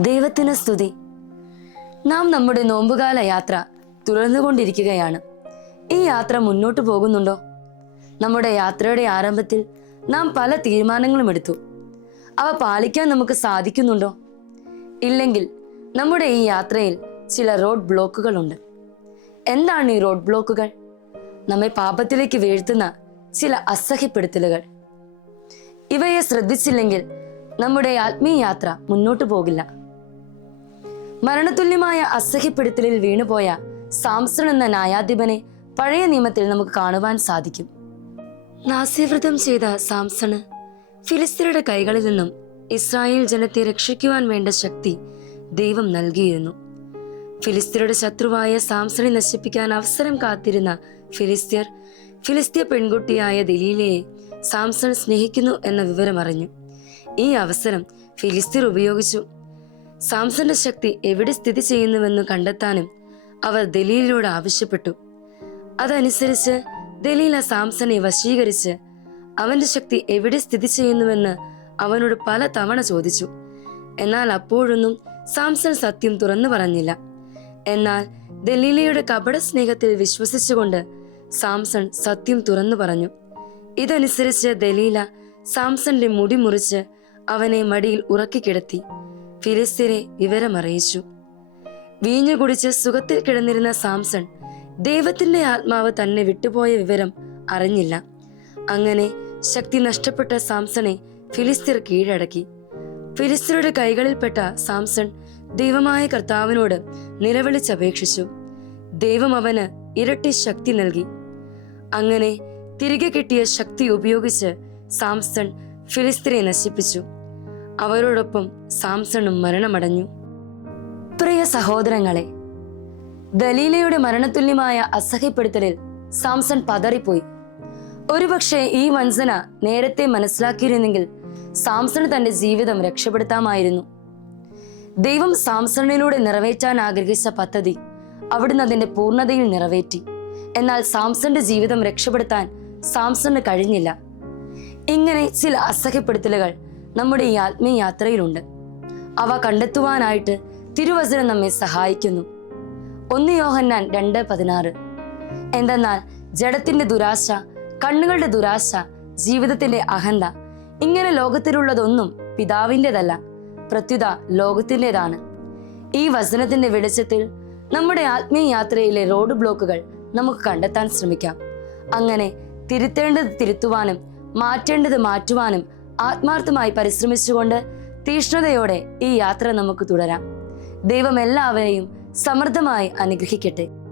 ദൈവത്തിന് സ്തുതി. നാം നമ്മുടെ നോമ്പുകാല യാത്ര തുടർന്നുകൊണ്ടിരിക്കുകയാണ്. ഈ യാത്ര മുന്നോട്ട് പോകുന്നുണ്ടോ? നമ്മുടെ യാത്രയുടെ ആരംഭത്തിൽ നാം പല തീരുമാനങ്ങളും എടുത്തു. അവ പാലിക്കാൻ നമുക്ക് സാധിക്കുന്നുണ്ടോ? ഇല്ലെങ്കിൽ നമ്മുടെ ഈ യാത്രയിൽ ചില റോഡ് ബ്ലോക്കുകളുണ്ട്. എന്താണ് ഈ റോഡ് ബ്ലോക്കുകൾ? നമ്മെ പാപത്തിലേക്ക് വീഴ്ത്തുന്ന ചില അസഹ്യപ്പെടുത്തലുകൾ. ഇവയെ ശ്രദ്ധിച്ചില്ലെങ്കിൽ നമ്മുടെ ആത്മീയ യാത്ര മുന്നോട്ടു പോകില്ല. മരണതുല്യമായ അസഹ്യപ്പെടുത്തലിൽ വീണുപോയ സാംസൺ എന്ന ന്യായാധിപനെ പഴയ നിയമത്തിൽ നമുക്ക് കാണുവാൻ സാധിക്കും. നാസ്യവ്രതം ചെയ്ത സാംസണ് ഫിലിസ്തീനയുടെ കൈകളിൽ നിന്നും ഇസ്രായേൽ ജനത്തെ രക്ഷിക്കുവാൻ വേണ്ട ശക്തി ദൈവം നൽകിയിരുന്നു. ഫിലിസ്തീനയുടെ ശത്രുവായ സാംസണെ നശിപ്പിക്കാൻ അവസരം കാത്തിരുന്ന ഫിലിസ്തീർ ഫിലിസ്തീയ പെൺകുട്ടിയായ ദലീലയെ സാംസൺ സ്നേഹിക്കുന്നു എന്ന വിവരം അറിഞ്ഞു ഈ അവസരം ഫിലിസ്തീർ ഉപയോഗിച്ചു. സാംസന്റെ ശക്തി എവിടെ സ്ഥിതി ചെയ്യുന്നുവെന്ന് കണ്ടെത്താനും അവർ ദലീലിനോട് ആവശ്യപ്പെട്ടു. അതനുസരിച്ച് ദലീല സാംസനെ വശീകരിച്ച് അവന്റെ ശക്തി എവിടെ സ്ഥിതി ചെയ്യുന്നുവെന്ന് അവനോട് പല തവണ ചോദിച്ചു. എന്നാൽ അപ്പോഴൊന്നും സാംസൺ സത്യം തുറന്നു പറഞ്ഞില്ല. എന്നാൽ ദലീലയുടെ കപട സ്നേഹത്തിൽ വിശ്വസിച്ചുകൊണ്ട് സാംസൺ സത്യം തുറന്നു പറഞ്ഞു. ഇതനുസരിച്ച് ദലീല സാംസന്റെ മുടി മുറിച്ച് അവനെ മടിയിൽ ഉറക്കി കിടത്തി. ഫിലിസ്തീനെ വിവരമറിയിച്ചു. വീഞ്ഞു കുടിച്ച് സുഖത്തിൽ കിടന്നിരുന്ന സാംസൺ ദൈവത്തിന്റെ ആത്മാവ് തന്നെ വിട്ടുപോയ വിവരം അറിഞ്ഞില്ല. അങ്ങനെ ശക്തി നഷ്ടപ്പെട്ട സാംസണെ ഫിലിസ്തീർ കീഴടക്കി. ഫിലിസ്തീനയുടെ കൈകളിൽപ്പെട്ട സാംസൺ ദൈവമായ കർത്താവിനോട് നിലവിളിച്ചപേക്ഷിച്ചു. ദൈവം അവന് ഇരട്ടി ശക്തി നൽകി. അങ്ങനെ തിരികെ കിട്ടിയ ശക്തി ഉപയോഗിച്ച് സാംസൺ ഫിലിസ്തീനെ നശിപ്പിച്ചു. അവരോടൊപ്പം സാംസണും മരണമടഞ്ഞു. പ്രിയ സഹോദരങ്ങളെ ദലീലയുടെ മരണതുല്യമായ അസഹ്യപ്പെടുത്തലിൽ സാംസൺ പതറിപ്പോയി. ഒരുപക്ഷെ ഈ വഞ്ചന നേരത്തെ മനസ്സിലാക്കിയിരുന്നെങ്കിൽ സാംസണ് തന്റെ ജീവിതം രക്ഷപ്പെടുത്താമായിരുന്നു. ദൈവം സാംസണിലൂടെ നിറവേറ്റാൻ ആഗ്രഹിച്ച പദ്ധതി അവിടുന്ന് അതിന്റെ പൂർണതയിൽ നിറവേറ്റി. എന്നാൽ സാംസന്റെ ജീവിതം രക്ഷപ്പെടുത്താൻ സാംസണിന് കഴിഞ്ഞില്ല. ഇങ്ങനെ ചില അസഹ്യപ്പെടുത്തലുകൾ നമ്മുടെ ഈ ആത്മീയ യാത്രയിലുണ്ട് അവ കണ്ടെത്തുവാനായിട്ട് തിരുവചനം നമ്മെ സഹായിക്കുന്നു. ഒന്ന് യോഹന്നാൻ രണ്ട് പതിനാറ്. എന്തെന്നാൽ ജഡത്തിന്റെ ദുരാശ കണ്ണുകളുടെ ദുരാശ ജീവിതത്തിന്റെ അഹന്ത ഇങ്ങനെ ലോകത്തിലുള്ളതൊന്നും പിതാവിന്റെതല്ല പ്രത്യുത ലോകത്തിന്റെതാണ്. ഈ വചനത്തിന്റെ വെളിച്ചത്തിൽ നമ്മുടെ ആത്മീയ യാത്രയിലെ റോഡ് ബ്ലോക്കുകൾ നമുക്ക് കണ്ടെത്താൻ ശ്രമിക്കാം. അങ്ങനെ തിരുത്തേണ്ടത് തിരുത്തുവാനും മാറ്റേണ്ടത് മാറ്റുവാനും ആത്മാർത്ഥമായി പരിശ്രമിച്ചുകൊണ്ട് തീഷ്ണതയോടെ ഈ യാത്ര നമുക്ക് തുടരാം. ദൈവം എല്ലാവരെയും സമൃദ്ധമായി അനുഗ്രഹിക്കട്ടെ.